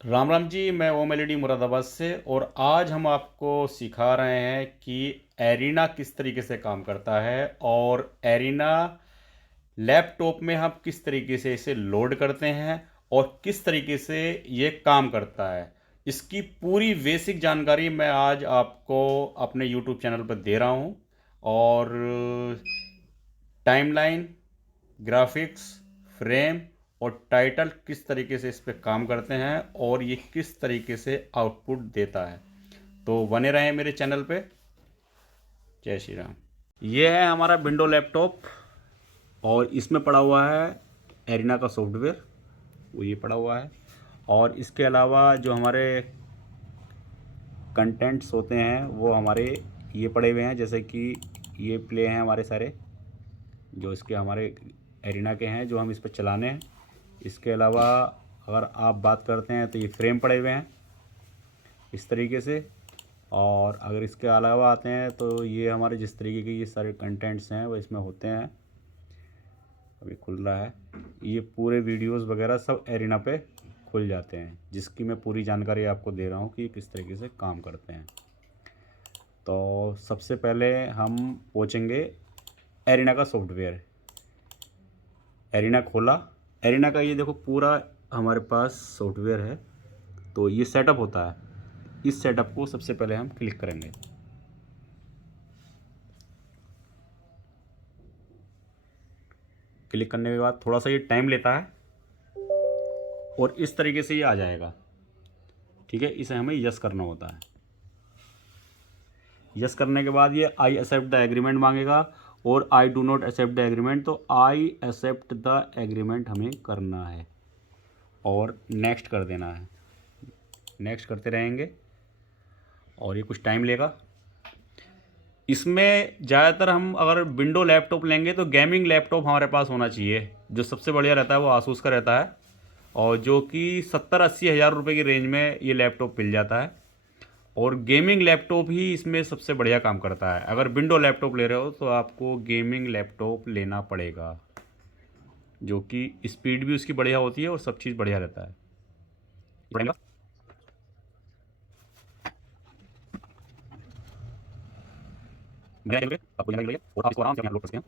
राम राम जी। मैं ओम एलईडी मुरादाबाद से, और आज हम आपको सिखा रहे हैं कि एरिना किस तरीके से काम करता है, और एरिना लैपटॉप में हम किस तरीके से इसे लोड करते हैं और किस तरीके से ये काम करता है। इसकी पूरी बेसिक जानकारी मैं आज आपको अपने यूट्यूब चैनल पर दे रहा हूँ। और टाइमलाइन, ग्राफिक्स, फ्रेम और टाइटल किस तरीके से इस पे काम करते हैं और ये किस तरीके से आउटपुट देता है। तो बने रहें मेरे चैनल पे। जय श्री राम। ये है हमारा विंडो लैपटॉप, और इसमें पड़ा हुआ है एरिना का सॉफ्टवेयर, वो ये पड़ा हुआ है। और इसके अलावा जो हमारे कंटेंट्स होते हैं वो हमारे ये पड़े हुए हैं, जैसे कि ये प्ले हैं हमारे सारे, जो इसके हमारे एरिना के हैं, जो हम इस पर चलाने हैं। इसके अलावा अगर आप बात करते हैं तो ये फ्रेम पड़े हुए हैं इस तरीके से। और अगर इसके अलावा आते हैं तो ये हमारे जिस तरीके के ये सारे कंटेंट्स हैं वो इसमें होते हैं। अभी खुल रहा है, ये पूरे वीडियोस वगैरह सब एरिना पे खुल जाते हैं, जिसकी मैं पूरी जानकारी आपको दे रहा हूँ कि किस तरीके से काम करते हैं। तो सबसे पहले हम पहुँचेंगे एरिना का सॉफ्टवेयर। एरिना खोला, एरिना का ये देखो पूरा हमारे पास सॉफ्टवेयर है। तो ये सेटअप होता है, इस सेटअप को सबसे पहले हम क्लिक करेंगे। क्लिक करने के बाद थोड़ा सा ये टाइम लेता है और इस तरीके से ये आ जाएगा। ठीक है, इसे हमें यस करना होता है। यस करने के बाद ये आई एक्सेप्ट द एग्रीमेंट मांगेगा, और I do not accept the agreement, तो आई एक्सेप्ट द एग्रीमेंट हमें करना है और नेक्स्ट कर देना है। नेक्स्ट करते रहेंगे और ये कुछ टाइम लेगा। इसमें ज़्यादातर हम अगर विंडो लैपटॉप लेंगे तो गेमिंग लैपटॉप हमारे पास होना चाहिए। जो सबसे बढ़िया रहता है वो आसूस का रहता है, और जो कि 70-80 हज़ार रुपये की रेंज में ये लैपटॉप मिल जाता है। और गेमिंग लैपटॉप ही इसमें सबसे बढ़िया काम करता है। अगर विंडो लैपटॉप ले रहे हो तो आपको गेमिंग लैपटॉप लेना पड़ेगा, जो कि स्पीड भी उसकी बढ़िया होती है और सब चीज़ बढ़िया रहता है। बढ़ेगा। मेरा चल आपको जानकारी लगे और आप इसको आराम से अपने लोड कर सकते हैं।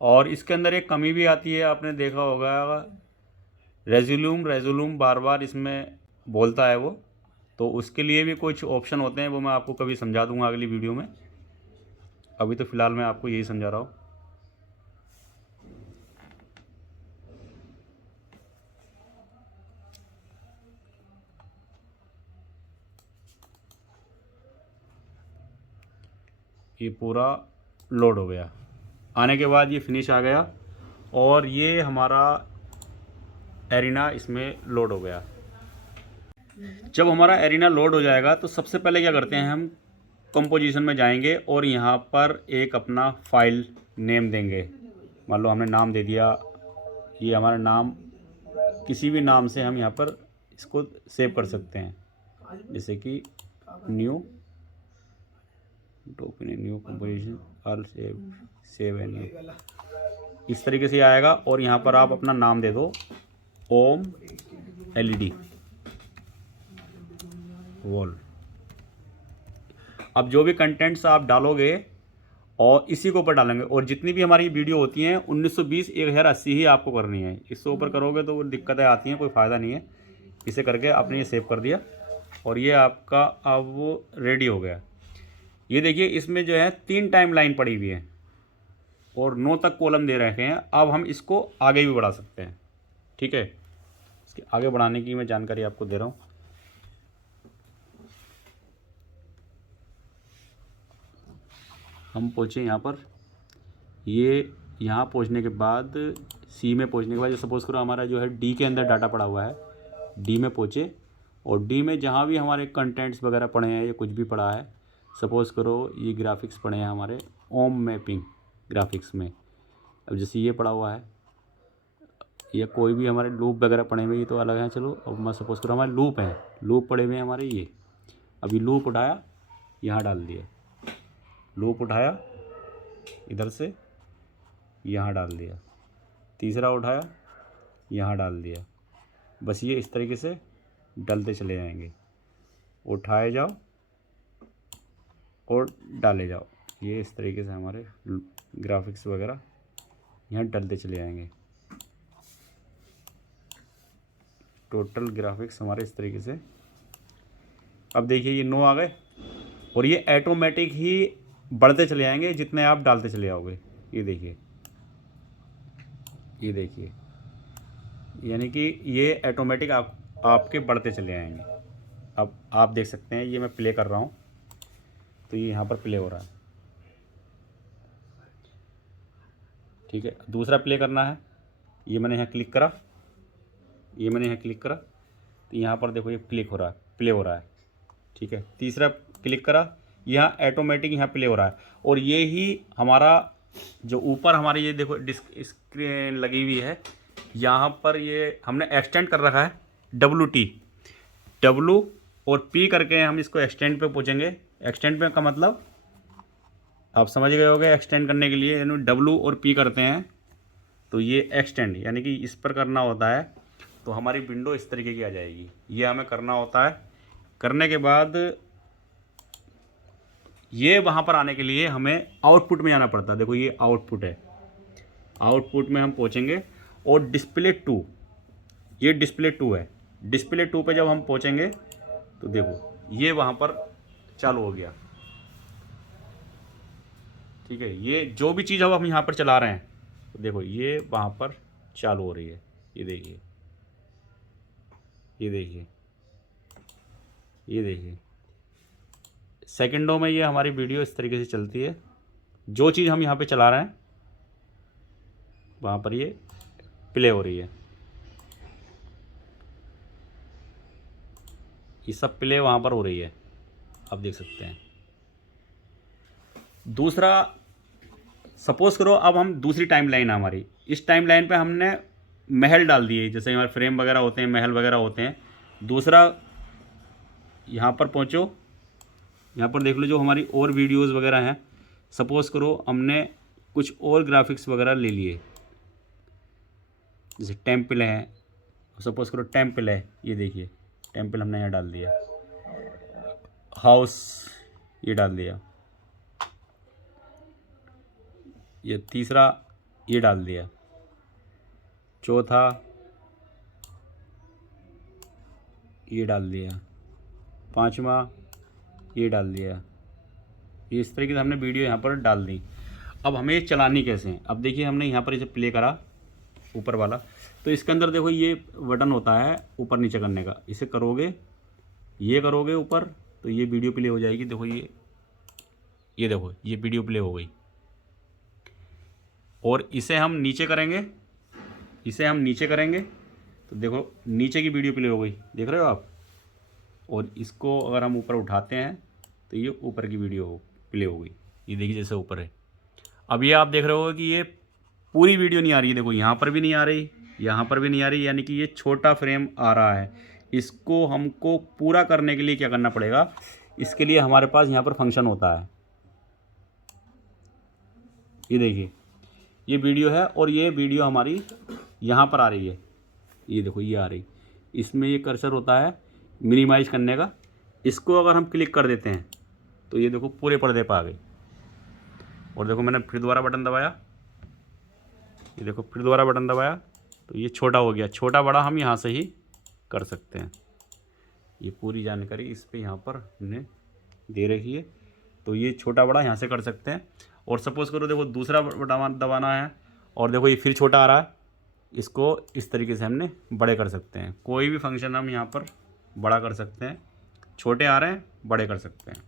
और इसके अंदर एक कमी भी आती है, आपने देखा होगा, रेज्यूलूम रेज्यूलूम बार बार इसमें बोलता है वो। तो उसके लिए भी कुछ ऑप्शन होते हैं, वो मैं आपको कभी समझा दूंगा अगली वीडियो में। अभी तो फ़िलहाल मैं आपको यही समझा रहा हूँ। ये पूरा लोड हो गया, आने के बाद ये फिनिश आ गया और ये हमारा एरिना इसमें लोड हो गया। जब हमारा एरिना लोड हो जाएगा तो सबसे पहले क्या करते हैं, हम कंपोजिशन में जाएंगे और यहाँ पर एक अपना फाइल नेम देंगे। मान लो हमने नाम दे दिया, ये हमारा नाम, किसी भी नाम से हम यहाँ पर इसको सेव कर सकते हैं, जैसे कि new token, new composition, all save, save and new, इस तरीके से आएगा। और यहाँ पर आप अपना नाम दे दो, ओम एलईडी वॉल। अब जो भी कंटेंट्स आप डालोगे और इसी के ऊपर डालेंगे, और जितनी भी हमारी वीडियो होती हैं 1920 1080 ही आपको करनी है। इससे ऊपर करोगे तो वो दिक्कतें आती हैं, कोई फ़ायदा नहीं है। इसे करके आपने ये सेव कर दिया और ये आपका अब वो रेडी हो गया। ये देखिए, इसमें जो है 3 टाइम लाइन पड़ी हुई है और 9 तक कॉलम दे रखे हैं। अब हम इसको आगे भी बढ़ा सकते हैं। ठीक है, इसके आगे बढ़ाने की मैं जानकारी आपको दे रहा हूँ। हम पहुँचे यहाँ पर, ये यहाँ पहुँचने के बाद सी में पहुँचने के बाद, जो सपोज़ करो हमारा जो है डी के अंदर डाटा पड़ा हुआ है, डी में पहुँचे। और डी में जहाँ भी हमारे कंटेंट्स वगैरह पड़े हैं या कुछ भी पड़ा है, सपोज़ करो ये ग्राफिक्स पड़े हैं हमारे, ओम मैपिंग ग्राफिक्स में। अब जैसे ये पड़ा हुआ है, या कोई भी हमारे लूप वगैरह पड़े हुए, ये तो अलग है। चलो, अब मैं सपोज़ करो हमारे लूप हैं, लूप पड़े हुए हैं हमारे ये। अभी लूप उठाया, यहाँ डाल दिया, लूप उठाया इधर से यहाँ डाल दिया, तीसरा उठाया यहाँ डाल दिया। बस ये इस तरीके से डलते चले जाएंगे, उठाए जाओ और डाले जाओ। ये इस तरीके से हमारे ग्राफिक्स वगैरह यहाँ डलते चले जाएंगे। टोटल ग्राफिक्स हमारे इस तरीके से। अब देखिए ये 9 आ गए और ये ऑटोमेटिक ही बढ़ते चले जाएंगे जितने आप डालते चले जाओगे। ये देखिए, ये देखिए, यानी कि ये ऑटोमेटिक आपके बढ़ते चले जाएंगे। अब आप देख सकते हैं, ये मैं प्ले कर रहा हूँ तो ये यहाँ पर प्ले हो रहा है। ठीक है, दूसरा प्ले करना है, ये मैंने यहाँ क्लिक करा, ये मैंने यहाँ क्लिक करा तो यहाँ पर देखो ये क्लिक हो रहा है, प्ले हो रहा है। ठीक है, तीसरा क्लिक करा, यहाँ ऑटोमेटिक यहाँ प्ले हो रहा है। और ये ही हमारा जो ऊपर हमारी ये देखो डिस्क स्क्रीन लगी हुई है, यहाँ पर ये हमने एक्सटेंड कर रखा है W और P करके हम इसको एक्सटेंड पे पहुँचेंगे। एक्सटेंड पे का मतलब आप समझ गए होंगे, एक्सटेंड करने के लिए यानी W और P करते हैं तो ये एक्सटेंड यानी कि इस पर करना होता है तो हमारी विंडो इस तरीके की आ जाएगी। ये हमें करना होता है। करने के बाद ये वहाँ पर आने के लिए हमें आउटपुट में जाना पड़ता है। देखो ये आउटपुट है, आउटपुट में हम पहुँचेंगे और डिस्प्ले 2, ये डिस्प्ले 2 है। डिस्प्ले 2 पे जब हम पहुँचेंगे तो देखो ये वहाँ पर चालू हो गया। ठीक है, ये जो भी चीज़ हम यहाँ पर चला रहे हैं तो देखो ये वहाँ पर चालू हो रही है। ये देखिए, ये देखिए, ये देखिए, सेकंडों में ये हमारी वीडियो इस तरीके से चलती है। जो चीज़ हम यहाँ पे चला रहे हैं वहाँ पर ये प्ले हो रही है। ये सब प्ले वहाँ पर हो रही है, आप देख सकते हैं। दूसरा, सपोज़ करो अब हम दूसरी टाइमलाइन है हमारी, इस टाइमलाइन पे हमने महल डाल दिए, जैसे हमारे फ्रेम वगैरह होते हैं, महल वगैरह होते हैं। दूसरा, यहाँ पर पहुँचो, यहाँ पर देख लो जो हमारी और वीडियोस वगैरह हैं। सपोज़ करो हमने कुछ और ग्राफिक्स वगैरह ले लिए, जैसे टेम्पल है, सपोज़ करो टेम्पल है, ये देखिए टेम्पल हमने यहाँ डाल दिया, हाउस ये डाल दिया, ये तीसरा ये डाल दिया, चौथा ये डाल दिया, पांचवा ये डाल दिया। इस तरीके से हमने वीडियो यहाँ पर डाल दी। अब हमें चलानी कैसे है? अब देखिए हमने यहाँ पर इसे प्ले करा ऊपर वाला, तो इसके अंदर देखो ये बटन होता है ऊपर नीचे करने का। इसे करोगे, ये करोगे ऊपर तो ये वीडियो प्ले हो जाएगी। देखो ये देखो ये वीडियो प्ले हो गई। और इसे हम नीचे करेंगे, इसे हम नीचे करेंगे तो देखो नीचे की वीडियो प्ले हो गई, देख रहे हो आप। और इसको अगर हम ऊपर उठाते हैं तो ये ऊपर की वीडियो प्ले हो गई। ये देखिए जैसे ऊपर है। अब ये आप देख रहे हो कि ये पूरी वीडियो नहीं आ रही है। देखो यहाँ पर भी नहीं आ रही, यहाँ पर भी नहीं आ रही, यानी कि ये छोटा फ्रेम आ रहा है। इसको हमको पूरा करने के लिए क्या करना पड़ेगा? इसके लिए हमारे पास यहाँ पर फंक्शन होता है। ये देखिए ये वीडियो है और ये वीडियो हमारी यहाँ पर आ रही है। ये देखो ये आ रही, इसमें ये कर्सर होता है मिनिमाइज करने का। इसको अगर हम क्लिक कर देते हैं तो ये देखो पूरे पर्दे पर आ गई। और देखो मैंने फिर दोबारा बटन दबाया, ये देखो फिर दोबारा बटन दबाया तो ये छोटा हो गया। छोटा बड़ा हम यहाँ से ही कर सकते हैं। ये पूरी जानकारी इस पे यहाँ पर हमने दे रखी है, तो ये छोटा बड़ा यहाँ से कर सकते हैं। और सपोज़ करो देखो दूसरा बटन दबाना है और देखो ये फिर छोटा आ रहा है, इसको इस तरीके से हमने बड़े कर सकते हैं। कोई भी फंक्शन हम यहाँ पर बड़ा कर सकते हैं, छोटे आ रहे हैं बड़े कर सकते हैं।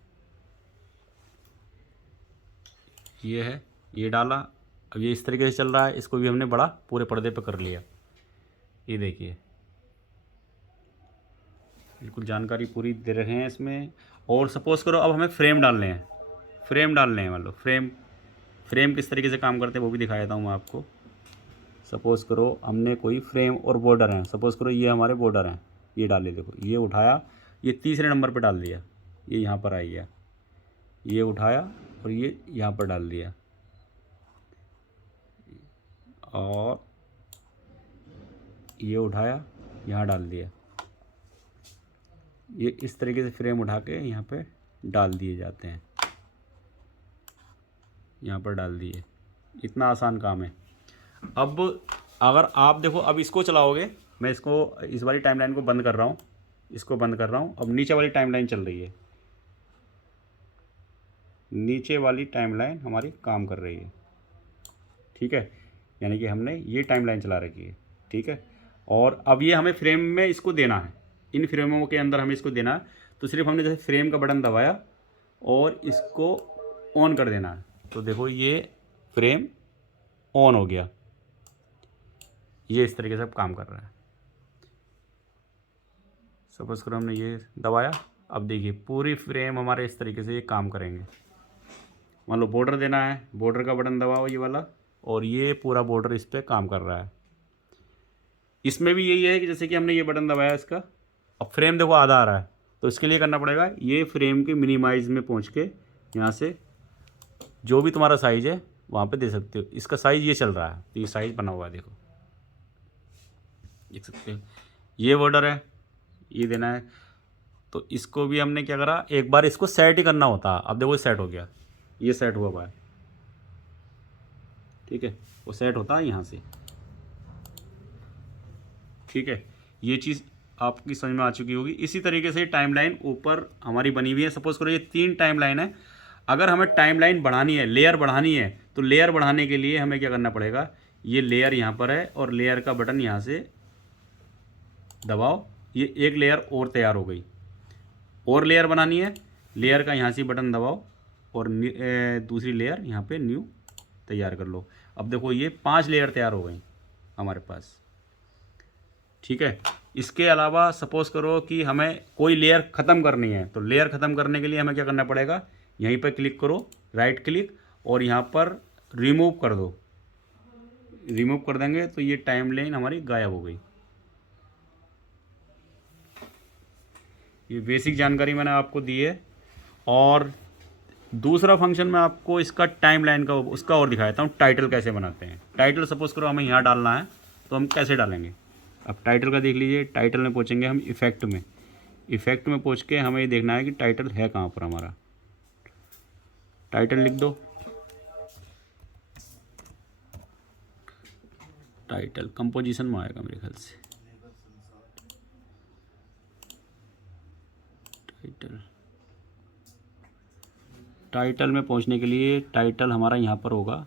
ये है, ये डाला, अब ये इस तरीके से चल रहा है, इसको भी हमने बड़ा पूरे पर्दे पे कर लिया। ये देखिए बिल्कुल जानकारी पूरी दे रहे हैं इसमें। और सपोज़ करो अब हमें फ्रेम डालने हैं, फ्रेम डालने हैं, मतलब फ्रेम किस तरीके से काम करते हैं वो भी दिखा देता हूँ मैं आपको। सपोज़ करो हमने कोई फ्रेम और बॉर्डर हैं, सपोज़ करो ये हमारे बॉर्डर हैं, ये डाले। देखो ये उठाया, ये तीसरे नंबर पे डाल दिया, ये यहाँ पर आई गया। ये उठाया और ये यहाँ पर डाल दिया, और ये उठाया यहाँ डाल दिया। ये इस तरीके से फ्रेम उठा के यहाँ पे डाल दिए जाते हैं, यहाँ पर डाल दिए। इतना आसान काम है। अब अगर आप देखो, अब इसको चलाओगे, मैं इसको इस वाली टाइमलाइन को बंद कर रहा हूँ, इसको बंद कर रहा हूँ। अब नीचे वाली टाइमलाइन चल रही है, नीचे वाली टाइमलाइन हमारी काम कर रही है, ठीक है। यानी कि हमने ये टाइमलाइन चला रखी है, ठीक है। और अब ये हमें फ्रेम में इसको देना है, इन फ्रेमों के अंदर हमें इसको देना है। तो सिर्फ हमने जैसे फ्रेम का बटन दबाया और इसको ऑन कर देना है, तो देखो ये फ्रेम ऑन हो गया। ये इस तरीके से अब काम कर रहा है। सपोज करो हमने ये दबाया, अब देखिए पूरी फ्रेम हमारे इस तरीके से ये काम करेंगे। मान लो बॉर्डर देना है, बॉर्डर का बटन दबाओ ये वाला, और ये पूरा बॉर्डर इस पर काम कर रहा है। इसमें भी यही है कि जैसे कि हमने ये बटन दबाया इसका, अब फ्रेम देखो आधा आ रहा है, तो इसके लिए करना पड़ेगा ये फ्रेम के मिनिमाइज में पहुंच के यहाँ से जो भी तुम्हारा साइज़ है वहाँ पे दे सकते हो। इसका साइज़ ये चल रहा है, तो ये साइज़ बना हुआ है, देखो देख सकते हो। ये बॉर्डर है, ये देना है। तो इसको भी हमने क्या करा, एक बार इसको सेट ही करना होता है। अब देखो सेट हो गया, ये सेट हुआ हुआ है, ठीक है। वो सेट होता है यहाँ से, ठीक है। ये चीज़ आपकी समझ में आ चुकी होगी। इसी तरीके से टाइमलाइन ऊपर हमारी बनी हुई है। सपोज करो ये 3 टाइमलाइन है। अगर हमें टाइमलाइन बढ़ानी है, लेयर बढ़ानी है, तो लेयर बढ़ाने के लिए हमें क्या करना पड़ेगा, ये लेयर यहाँ पर है और लेयर का बटन यहाँ से दबाओ, ये एक लेयर और तैयार हो गई। और लेयर बनानी है, लेयर का यहाँ से बटन दबाओ और दूसरी लेयर यहाँ पे न्यू तैयार कर लो। अब देखो ये 5 लेयर तैयार हो गई हमारे पास, ठीक है। इसके अलावा सपोज़ करो कि हमें कोई लेयर ख़त्म करनी है, तो लेयर ख़त्म करने के लिए हमें क्या करना पड़ेगा, यहीं पर क्लिक करो, राइट क्लिक, और यहाँ पर रिमूव कर दो। रिमूव कर देंगे तो ये टाइमलाइन हमारी गायब हो गई। ये बेसिक जानकारी मैंने आपको दी है। और दूसरा फंक्शन मैं आपको इसका टाइमलाइन का उसका और दिखाता हूँ, टाइटल कैसे बनाते हैं। टाइटल सपोज़ करो हमें यहाँ डालना है, तो हम कैसे डालेंगे। अब टाइटल का देख लीजिए, टाइटल में पहुँचेंगे हम इफ़ेक्ट में। इफ़ेक्ट में पहुँच के हमें ये देखना है कि टाइटल है कहाँ पर हमारा। टाइटल लिख दो, टाइटल कंपोजिशन में आएगा मेरे ख्याल से। टाइटल में पहुंचने के लिए टाइटल हमारा यहाँ पर होगा।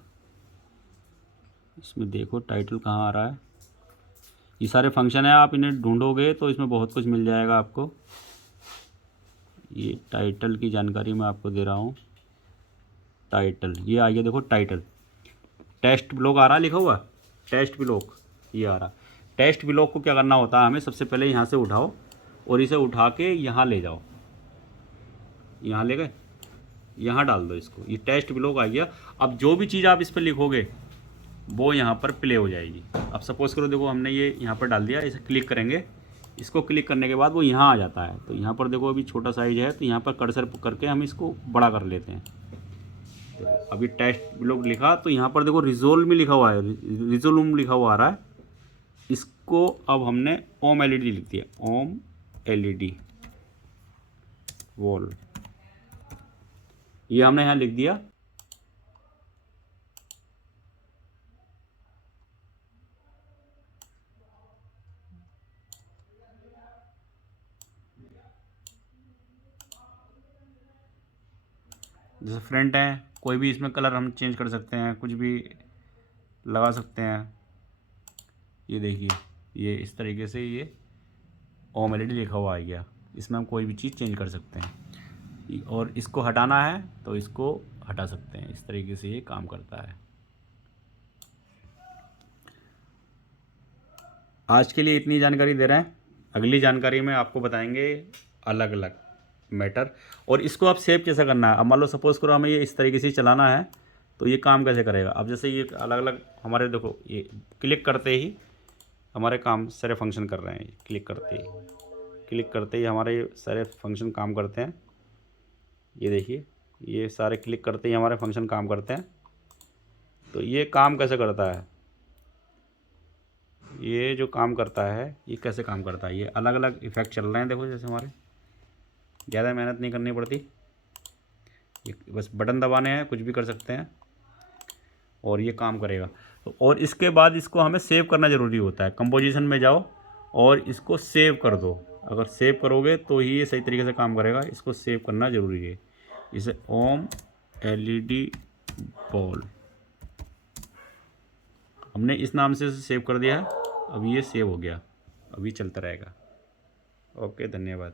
इसमें देखो टाइटल कहाँ आ रहा है। ये सारे फंक्शन है, आप इन्हें ढूंढोगे तो इसमें बहुत कुछ मिल जाएगा आपको। ये टाइटल की जानकारी मैं आपको दे रहा हूँ। टाइटल ये आ गया, देखो टाइटल। टेक्स्ट ब्लॉक आ रहा है लिखा हुआ, टेक्स्ट ब्लॉक ये आ रहा। टेक्स्ट ब्लॉक को क्या करना होता है, हमें सबसे पहले यहाँ से उठाओ और इसे उठा के यहाँ ले जाओ। यहाँ ले गए, यहाँ डाल दो इसको, ये टेक्स्ट ब्लॉक आ गया। अब जो भी चीज़ आप इस पर लिखोगे वो यहाँ पर प्ले हो जाएगी। अब सपोज़ करो देखो हमने ये यहाँ पर डाल दिया, इसे क्लिक करेंगे, इसको क्लिक करने के बाद वो यहाँ आ जाता है। तो यहाँ पर देखो अभी छोटा साइज है, तो यहाँ पर कर्सर करके हम इसको बड़ा कर लेते हैं। तो अभी टेक्स्ट ब्लॉक लिखा, तो यहाँ पर देखो रिजोल्व में लिखा हुआ है, रिजोल्व लिखा हुआ आ रहा है। इसको अब हमने ओम एलईडी लिख दिया, ओम एलईडी वॉल, ये हमने यहाँ लिख दिया। जैसे फ्रंट है, कोई भी इसमें कलर हम चेंज कर सकते हैं, कुछ भी लगा सकते हैं। ये देखिए ये इस तरीके से ये ओम एलईडी लिखा हुआ आ गया। इसमें हम कोई भी चीज़ चेंज कर सकते हैं, और इसको हटाना है तो इसको हटा सकते हैं। इस तरीके से ये काम करता है। आज के लिए इतनी जानकारी दे रहे हैं, अगली जानकारी में आपको बताएंगे अलग अलग मैटर। और इसको आप सेव कैसे करना है। अब मान लो सपोज़ करो हमें ये इस तरीके से चलाना है, तो ये काम कैसे करेगा। अब जैसे ये अलग अलग हमारे देखो, ये क्लिक करते ही हमारे काम सारे फंक्शन कर रहे हैं। क्लिक करते ही हमारे सारे फंक्शन काम करते हैं। ये देखिए ये सारे क्लिक करते ही हमारे फंक्शन काम करते हैं। तो ये काम कैसे करता है, ये जो काम करता है ये कैसे काम करता है। ये अलग अलग इफ़ेक्ट चल रहे हैं, देखो जैसे हमारे ज़्यादा मेहनत नहीं करनी पड़ती, ये बस बटन दबाने हैं, कुछ भी कर सकते हैं और ये काम करेगा। तो और इसके बाद इसको हमें सेव करना ज़रूरी होता है। कंपोजिशन में जाओ और इसको सेव कर दो। अगर सेव करोगे तो ही ये सही तरीके से काम करेगा। इसको सेव करना ज़रूरी है। इसे ओम LED बॉल हमने इस नाम से सेव कर दिया है। अभी ये सेव हो गया, अभी चलता रहेगा। ओके, धन्यवाद।